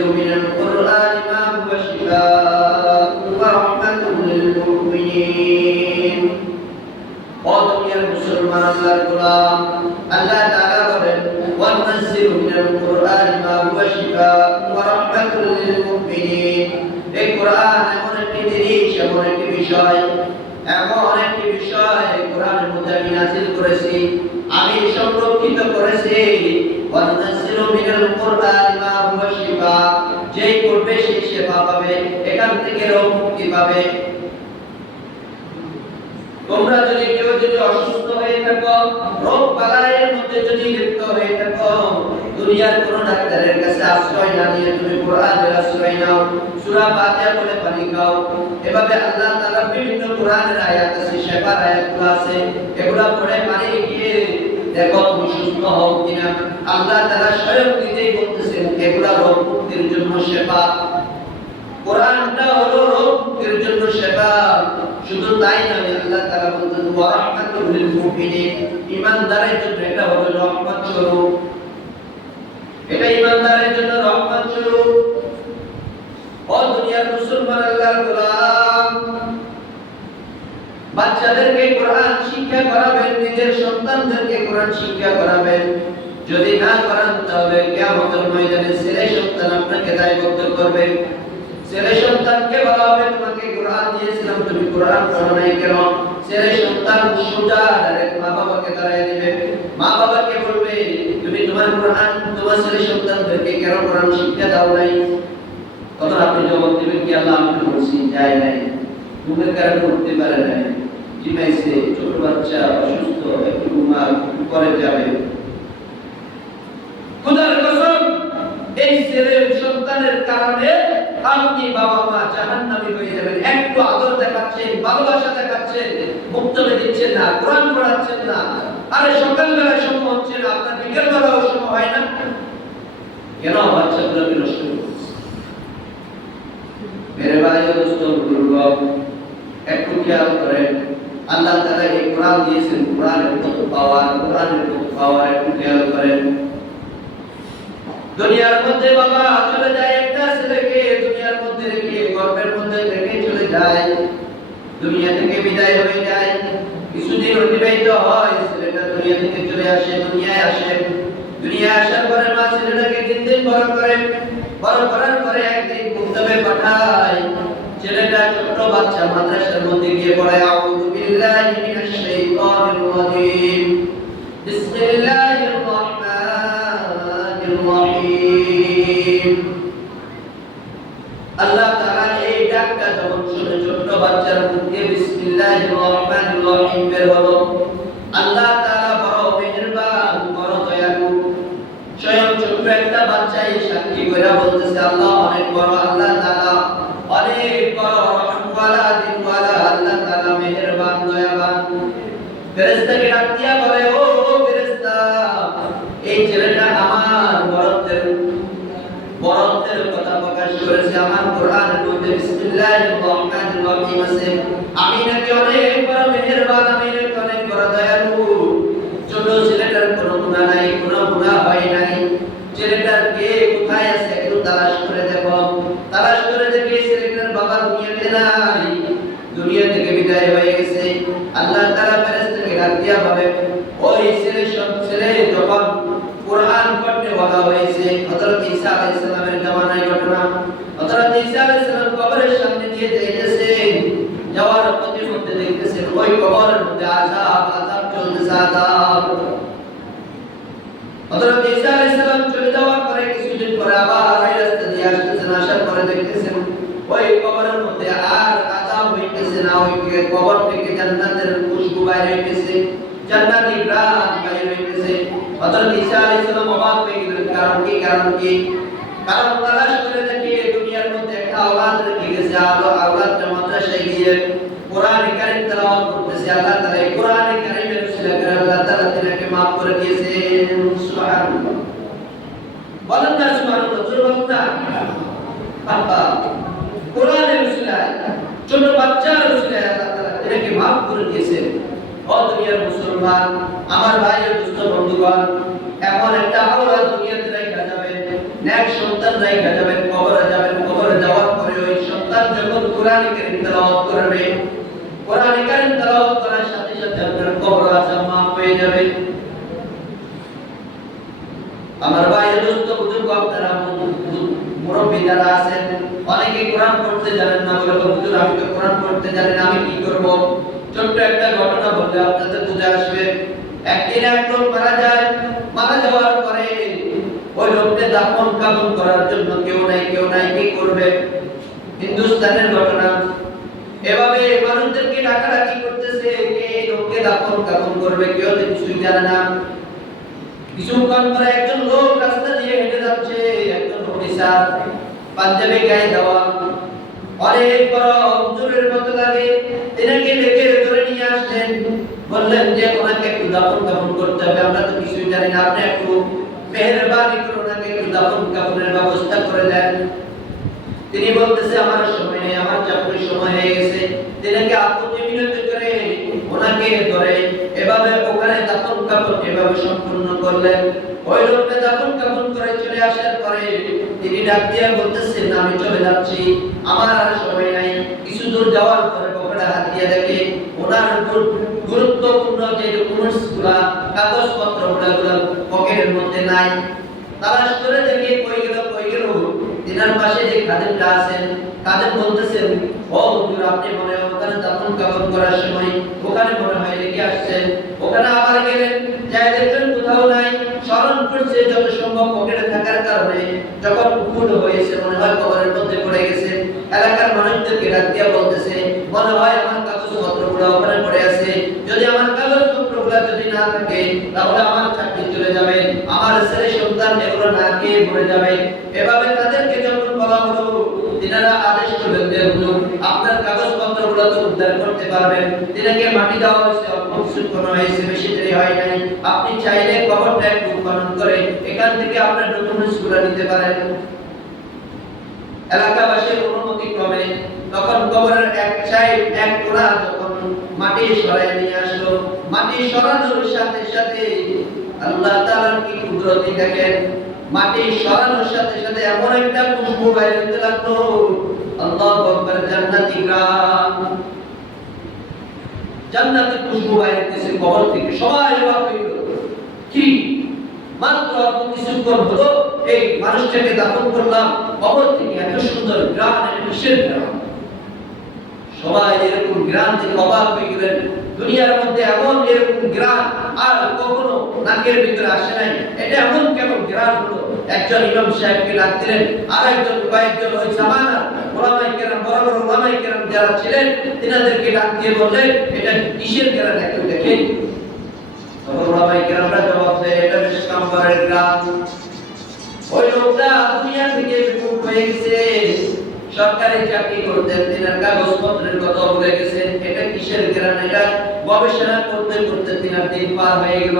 وننزل من القرآن ما هو شفاء ورحمة للمؤمنين وَدُنْيَا المسلمان الله الغلام الله تعالى বলেন وَنُنَزِّلُ مِنَ الْقُرْآنِ مَا هُوَ شِفَاءٌ وَرَحْمَةٌ لِلْمُؤْمِنِينَ এই কোরআন এমন একটি জিনিস, এমন একটি বিষয়, এমন একটি বিষয় কোরআনের মধ্যে আমি নাযিল করেছি, আমি সংরক্ষিত করেছি। وَنُنَزِّلُ مِنَ الْقُرْآنِ مَا هُوَ شِفَاءٌ যেই পড়বে সে শিফা পাবে, এখান থেকে রোগ মুক্তি পাবে। তোমরা যদি কেউ অসুস্থ হয়ে থাকো, রোগ বালায়ের মধ্যে যদি লিপ্ত হয়ে থাকো, দুনিয়ার কোন ডাক্তারের কাছে আশ্রয় না নিয়ে তুমি কোরআনের আশ্রয় নাও, সূরা ফাতিহা পড়ে পানি খাও। এভাবে আল্লাহ তাআলা বিভিন্ন কোরআনের আয়াত আছে, শিফার আয়াতগুলো আছে, এগুলা পড়ে পানি খেয়ে দেখো তুমি সুস্থ হও কিনা। আল্লাহ তাআলা স্বয়ং নিজেই বলতেছেন এগুলা রোগ মুক্তির জন্য শিফা। কোরআনটা হলো রোগ মুক্তির জন্য শিফা। শুধু তাই নয়, আল্লাহ তাআলা বলতেন ওয়া রাহমাতুল লিল মুমিনিন, ঈমানদারের জন্য এটা হলো রহমত স্বরূপ, এটা ঈমানদারের জন্য রহমত স্বরূপ। ও দুনিয়ার মুসলমান আল্লাহর গোলাম, বাচ্চাদেরকে কোরআন শিক্ষা করাবেন, নিজের সন্তানদেরকে কোরআন শিক্ষা করাবেন। যদি না করান তাহলে কিয়ামতের ময়দানে ছেলে সন্তান আপনাকে দায়বদ্ধ করবে। ছেলে সন্তানকে বলা হবে তোমাকে কোরআন দিয়েছিলাম, তুমি কোরআন পড়ো নাই কেন? ছেলে সন্তান সোজা ডাইরেক্ট মা বাবাকে দাঁড়ায় দিবে, মা বাবাকে বলবে তুমি তোমার কোরআন তোমার ছেলে সন্তানদেরকে কেন কোরআন শিক্ষা দাও নাই? তখন আপনি জবাব দিবেন কি আল্লাহ আমি তো বলছি যাই নাই, ঘুমের কারণে উঠতে পারে নাই, জিমাইছে, ছোট বাচ্চা অসুস্থ, একটু ঘুমা পরে যাবে। খোদার কসম, এই ছেলে সন্তানের কারণে আপনি বাবা মা জাহান্নামী হয়ে যাবেন। একটু আদর দেখাচ্ছেন, ভালোবাসা দেখাচ্ছেন, মুক্তবে দিচ্ছেন না, কোরআন পড়াচ্ছেন না। আরে সকালবেলায় সময় হচ্ছে না, আপনার বিকেলবেলাও সময় হয় না কেন? বাচ্চাগুলোকে নষ্ট করছে। মেরে ভাই ও দোস্ত বুজুর্গ, একটু খেয়াল করেন, আল্লাহ তাআলা এই কোরআন দিয়েছেন, কোরআনের কত পাওয়ার, কোরআনের কত পাওয়ার একটু খেয়াল করেন। দুনিয়ার মধ্যে বাবা চলে যায় একটা ছেলেকে দুনিয়ার মধ্যে রেখে, গর্ভের মধ্যে রেখে চলে যায়, দুনিয়া থেকে বিদায় হয়ে যায়, কিছুদিন অতিবাহিত হয়, ছেলেটা দুনিয়া থেকে চলে আসে, দুনিয়ায় আসে। দুনিয়ায় আসার পরে মা ছেলেটাকে দিন দিন বড় করেন, বড় করার পরে একদিন মুক্তবে পাঠায়। ছেলেটা ছোট বাচ্চা মাদ্রাসার মধ্যে গিয়ে পড়ে আউযু বিল্লাহি মিনাশ শাইতানির রাজীম, বিসমিল্লাহির রাহমানির রহিম। আল্লাহ তাআলা এই ডাকটা যখন শুনে ছোট বাচ্চার মুখ দিয়ে বিসমিল্লাহির রাহমানির রহিম বের হলো, আল্লাহ তাআলা বড় মেহেরবান, বড় দয়ালু। স্বয়ং ছোট একটা বাচ্চাই সাক্ষী কইরা বলতেছে আল্লাহ অনেক বড়, আল্লাহ তাআলা অনেক বড়, রহমওয়ালা, দিনওয়ালা, আল্লাহ তাআলা মেহেরবান, দয়াবান। ফেরেশতাকে ডাক দিয়া বলে ও ফেরেশতা, এই ছেলেটা আমার বরত্বের কথা প্রকাশ করেছে, আমার কোরআনের মধ্যে বিসমিল্লাহির রহমানির রহিম আছে, আমি নাকি অনেক বড় মেহেরবান, আমি নাকি অনেক বড় দয়ালু। ছোট ছেলেটার কোনো গুনাহ নাই, কোনো গুনাহ হয় নাই। ছেলেটার কে কোথায় আছে একটু তালাশ করে দেখো। তালাশ করে দেখে ছেলেটার বাবা দুনিয়াতে নাই, দুনিয়া থেকে বিদায় হয়ে গেছে। আল্লাহ তাআলা ফেরেশতাকে ডাক দিয়া বলে ওই ছেলে যখন কোরআন পড়তে বলা হয়েছে, হযরত ঈসা আলাইহিস সালামের জামানায় ঘটনা, হযরত ঈসা আলাইহিস সালাম কবরের সামনে দিয়ে যাইতেছেন, যাওয়ার পথে মধ্যে দেখতেছেন ওই কবরের মধ্যে আযাব চলতেছে, আযাব। হযরত ঈসা আলাইহিস সালাম চলে যাওয়ার পরে কিছুদিন পরে আবার এই রাস্তা দিয়ে আসতেছেন, আসার পরে দেখতেছেন ওই কবরের মধ্যে আর আযাব হইতেছে না, ওই কবর থেকে জান্নাতের খুশবু বাইরে হইতেছে, জান্নাতি ঘ্রাণ বাইরে হইতেছে। হযরত ঈসা আলাইহিস সালাম অবাক হয়ে গেলেন, কারণ কি? কারণ তালাশ করে দেখে দুনিয়ার মধ্যে একটা আওলাদ রেখে গেছে, আওলাদটা মাদ্রাসায় গিয়ে কোরআন কারীম তেলাওয়াত করতেছে। আল্লাহ তাআলা এই কোরআন কারীমের উসিলা করে আল্লাহ তাআলা তাকে maaf করে দিয়েছেন। সুবহানাল্লাহ, বলেন না সুবহানাল্লাহ, জোরে বলুন না। বাবা কোরআনের উসিলায়, ছোট বাচ্চার উসিলায় আল্লাহ তাআলা তাকে maaf করে দিয়েছেন। ও দুনিয়ার মুসলমান, আমার ভাই ও দোস্ত বন্ধুগণ, এমন একটা আওলাদ দুনিয়াতে রাখা যাবে, নেক সন্তান রাখা যাবে, কোরআন কারীম তেলাওয়াত করবে, কোরআন কারীম তেলাওয়াত করার সাথে সাথে আপনার কবর আযাব মাফ হয়ে যাবে। আমার ভাই দোস্ত বুজুর্গ আপনারা মুরব্বী যারা আছেন, অনেকে কোরআন পড়তে জানেন না, বলে হুজুর আমি তো কোরআন পড়তে জানি না, আমি কি করব? ছোট্ট একটা ঘটনা বললে আপনাদের বুঝে আসবে। একদিন এক লোক মারা যায়, মারা যাওয়ার পরে ওই লোককে দাফন কাফন করার জন্য কেউ নাই কি করবে? হিন্দুস্তানের ঘটনা। এভাবে মানুষদেরকে ডাকাডাকি করতেছে, কে এই লোককে দাফন কাফন করবে, কেউ তো কিছুই জানে না। কিছুক্ষণ পরে একজন লোক রাস্তা দিয়ে হেঁটে যাচ্ছে, একজন অফিসার, পাঞ্জাবি গায়ে দেওয়া, অনেক বড় হুজুরের মতো লাগে, তিনাকে ডেকে ধরে নিয়ে আসলেন, বললেন যে ওনাকে একটু দাফন কাফন করতে হবে, আমরা তো কিছুই জানি না, আপনি একটু মেহেরবানি করে ওনাকে একটু দাফন কাফনের ব্যবস্থা করে দেন। তিনি বলতেছে আমার সময় নেই, আমার চাকরির সময় হয়ে গেছে। তিনাকে আপত্তি বিনতি করে ওনাকে ধরে এভাবে ওখানে দাফন কাফন এভাবে সম্পূর্ণ করলেন। ওই লোকটা দাফন কাফন করে চলে আসার পরে তিনি ডাক দিয়ে বলতেছেন আমি চলে যাচ্ছি, আমার আর সময় নাই। কিছু দূর যাওয়ার পরে পকেটে হাত দিয়ে দেখে ওনার গুরুত্বপূর্ণ যে ডকুমেন্টসগুলা, কাগজপত্রগুলো পকেটের মধ্যে নাই। তালাশ করে দেখে কই গেল। তিনার পাশে যে খাদেমটা আছেন, খাদেম বলতেছেন ও হুজুর আপনি মনে হয় ওখানে দাফন কাফন করার সময় ওখানে মনে হয় রেখে আসছেন। ওখানে আবার গেলেন, যাই দেখলেন কোথাও নাই। স্মরণ করছে যত সম্ভব পকেটে থাকার কারণে যখন ভুল হয়েছে মনে হয় কবরের মধ্যে পড়ে গেছে। এলাকার মানুষদেরকে ডাক দিয়ে বলতেছে মনে হয় আমার কাগজপত্রগুলো ওখানে পড়ে আছে, যদি আমার কাগজপত্রগুলো যদি না থাকে তাহলে আমার চাকরি চলে যাবে, আমার ছেলে সন্তান এগুলো না খেয়ে মরে যাবে। এভাবে তাদেরকে যখন বলা হলো, তিনারা আদেশ করলেন যে হুজুর আপনার কাগজপত্রগুলো তো উদ্ধার করতে পারবেন। তিনাকে মাটি দেওয়া হয়েছে, অল্প কিছুক্ষণ হয়েছে, বেশি দেরি হয় নাই। আপনি চাইলে কবরটা একটু খনন করে এখান থেকে আপনার ডকুমেন্টসগুলো নিতে পারেন। এলাকাবাসীর অনুমতি ক্রমে তখন কবরের এক সাইড এক কোণা যখন মাটি সরাই নিয়ে আসলো, মাটি সরানোর সাথে সাথে আল্লাহ তাআলার কি কুদরতি দেখেন, মাটি সরানোর সাথে সাথে এমন একটা খুশবু বাইরে হতে লাগলো, আল্লাহু আকবার, জান্নাতি গ্রাম, জান্নাতি খুশবু বাইরে হতেছে কবর থেকে। সবাই অবাক হয়ে গেল, কি মাত্র অল্প কিছুক্ষণ হলো এই মানুষটাকে দাফন করলাম, কবর থেকে এত সুন্দর গ্রাম, এটা কিসের গ্রাম? সবাই এরকম গ্রাম থেকে অবাক হয়ে গেলেন। দুনিয়ার মধ্যে এমন এরকম গ্রাম আর কখনো নাকের ভিতরে আসে নাই, এটা এমন কেমন গ্রাম হলো? একজন ইমাম সাহেবকে ডাক দিলেন, আর একজন কয়েকজন ওই জামানা ওলামায়ে কেরাম, বড় বড় ওলামায়ে কেরাম যারা ছিলেন তিনাদেরকে ডাক দিয়ে বললেন এটা কিসের গ্রাম একটু দেখেন। তখন ওলামায়ে কেরামরা জবাব দেয় এটা বিশ্বম্বরের গ্রাম। ওই লোকটা দুনিয়া থেকে বিমুখ হয়ে গেছে, সরকারি চাকরি করতেন, তিনার কাগজপত্রের কথা ভুলে গেছেন, এটা কিসের গ্রাম? এটা গবেষণা করতে করতে তিনার দিন পার হয়ে গেল।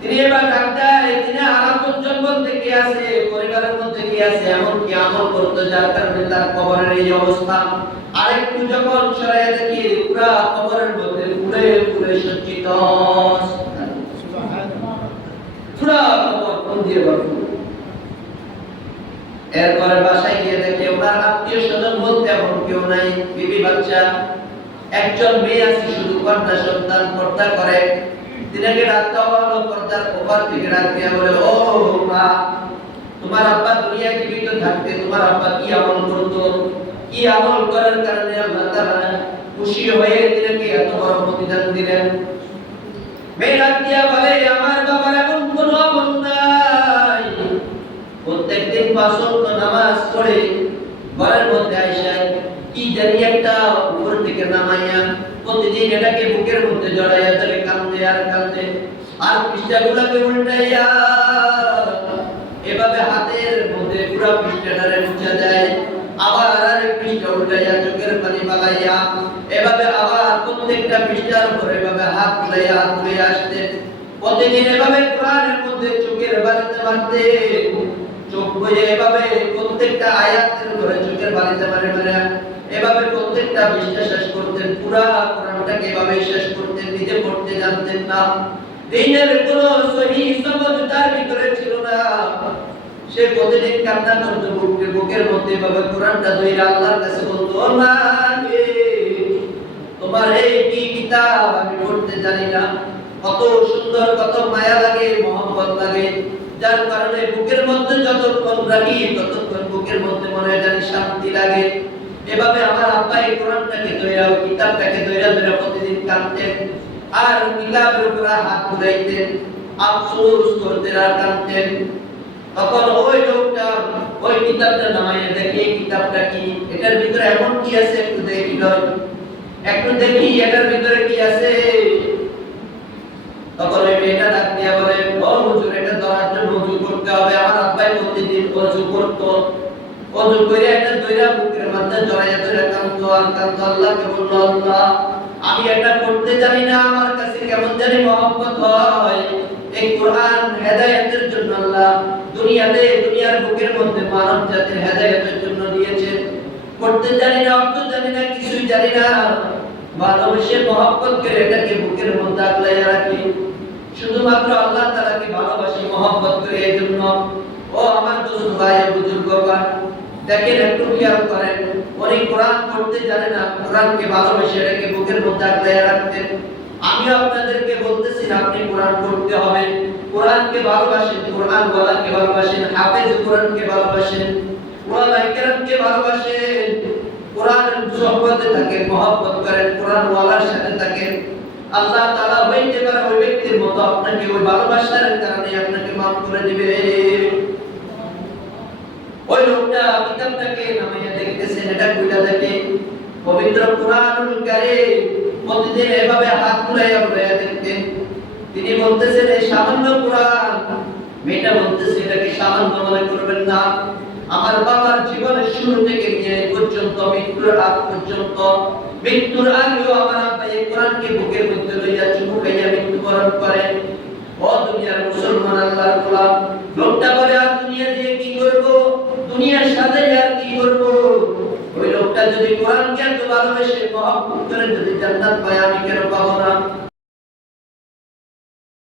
তিনি এবার ডাক্তার, তিনি আরাফত জঙ্গল থেকে আছে, পরিবারের মধ্যে কি আছে, এমন কি আমল করতে যার কারণে তার কবরের এই অবস্থা। আরেকটু যখন সরাইয়া দেখি পুরা কবরের মধ্যে পুরে পুরে সজ্জিত, পুরা কবর কোন দিয়ে ভরপুর। এরপরে বাসায় গিয়ে দেখে ওনার আত্মীয় স্বজন বলতে এমন কেউ নাই, বিবি বাচ্চা, একজন মেয়ে আছে শুধু, কন্যা সন্তান, পর্দা করে। তিনাকে ডাক দেওয়া হলো, পর্দার ওপার থেকে ডাক দিয়া বলে ও মা, তোমার আব্বা দুনিয়া জীবিত থাকতে তোমার আব্বা কি আমল করতো, কি আমল করার কারণে আল্লাহ তাআলা খুশি হয়ে তিনাকে এত বড় প্রতিদান দিলেন? মেয়ে ডাক দিয়া বলে আমার বাবার এমন কোনো আমল নাই, প্রত্যেকদিন ৫ ওয়াক্ত নামাজ পড়ে ঘরের মধ্যে আইসা কি জানি একটা উপর থেকে নামাইয়া প্রতিদিন এটাকে বুকের মধ্যে জড়াইয়া ধরে কান্দে আর কান্দে, আর পৃষ্ঠাগুলোকে উল্টাইয়া এভাবে হাতের মধ্যে পুরো পৃষ্ঠাটারে মুছে দেয়, আবার আরেক পৃষ্ঠা উল্টাইয়া চোখের পানি বাগাইয়া এভাবে আবার প্রত্যেকটা পৃষ্ঠার উপরে এভাবে হাত তুলাইয়া আসতে প্রতিদিন এভাবে কোরআনের মধ্যে চোখের বালিতে মারতে, চোখ বইয়ে এভাবে প্রত্যেকটা আয়াতের উপরে চোখের বালিতে মারে এভাবে প্রত্যেকটা পৃষ্ঠা শেষ করতেন, পুরা কোরআনটাকে এভাবে শেষ করতেন, নিজে পড়তে জানতেন না। দিনের কোনো সহি সনদ তার ভিতরে ছিল না, সে প্রতিদিন কান্না করতো, বুকের মধ্যে এভাবে কোরআনটা ধরে আল্লাহর কাছে বলতো, ও মা রে, তোমার এই কি কিতাব আমি পড়তে জানি না। কত সুন্দর, কত মায়া লাগে, মহব্বত লাগে, যার কারণে বুকের মধ্যে যতক্ষণ রাখি ততক্ষণ বুকের মধ্যে মনে জানি শান্তি লাগে। এভাবে আমার আব্বা এই কোরআনটাকে ধইরা, কিতাবটাকে ধইরা ধইরা প্রতিদিন কাঁদতেন আর কিতাবের উপর হাত ঘুরাইতেন, আফসোস করতেন আর কাঁদতেন। তখন ওই লোকটা ওই কিতাবটা নামাইয়া দেখে, এই কিতাবটা কি, এটার ভিতরে এমন কি আছে একটু দেখি, নয় একটু দেখি এটার ভিতরে কি আছে। তখন ওই মেয়েটা ডাক দিয়া বলে, ও হুজুর, এটা ধরার জন্য ওযু করতে হবে। আমার আব্বাই প্রতিদিন ওযু করতো, ওযু করে এটা দইরা বুকের মধ্যে জড়াইয়া ধরে কাঁদতো আর কাঁদতো, আল্লাহকে বললো, আল্লাহ আমি এটা করতে জানি না, আমার কাছে কেমন জানি মহব্বত হয়। এই কোরআন হেদায়েতের জন্য আল্লাহ দুনিয়াতে, দুনিয়ার বুকের মধ্যে মানব জাতির হেদায়েতের জন্য দিয়েছেন। করতে জানি না, অর্থ জানি না, কিছুই জানি না, ভালোবেসে মহব্বত করে এটাকে বুকের মধ্যে আগলাইয়া রাখি। শুধুমাত্র আল্লাহ তাআলাকে ভালোবাসি, মহব্বত করে। এই জন্য ও আমার দোস্ত ভাই, বুজুর্গগণ, দেখেন একটু খেয়াল করেন, উনি কোরআন পড়তে জানে না, কোরআনকে ভালোবেসে এটাকে বুকের মধ্যে আগলাইয়া রাখতেন। আমিও আপনাদেরকে বলতেছি, আপনি কোরআন পড়তে হবে, কোরআনকে ভালোবাসেন, কোরআন ওয়ালাকে ভালোবাসেন, হাফেজ কোরআনকে ভালোবাসেন, ওলামায়ে কেরামকে ভালোবাসেন, কোরআনের সুহবতে থাকেন, মহব্বত করেন, কোরআন ওয়ালার সাথে থাকেন। আল্লাহ তাআলা হইতে পারে ওই ব্যক্তির মতো আপনাকে ওই ভালোবাসার কারণে আপনাকে মাফ করে দিবে। ওই লোকটা কিতাবটাকে নামাইয়া দেখতেছেন, এটা কইলা দেখে পবিত্র কোরআনুল কারীম, প্রতিদিন এভাবে হাত ঘুরাইয়া ঘুরাইয়া দেখতেন। তিনি বলতেছেন, এই সামান্য কোরআন। মেয়েটা বলতেছে, এটাকে সামান্য মনে করবেন না, আমার বাবার জীবনের শুরু থেকে নিয়ে এই পর্যন্ত, মৃত্যুর আগ পর্যন্ত, মৃত্যুর আগেও আমার আব্বা এই কোরআনকে বুকের মধ্যে লইয়া চুমুকাইয়া মৃত্যুবরণ করেন। ও দুনিয়ার মুসলমান, আল্লাহর গোলাম, লোকটা বলে, আর দুনিয়া দিয়ে কি করব, দুনিয়ার সাথে আর কি করব? ওই লোকটা যদি কোরআনকে এত ভালোবেসে মহব্বত করে যদি জান্নাত পায়, আমি কেন পাবো না?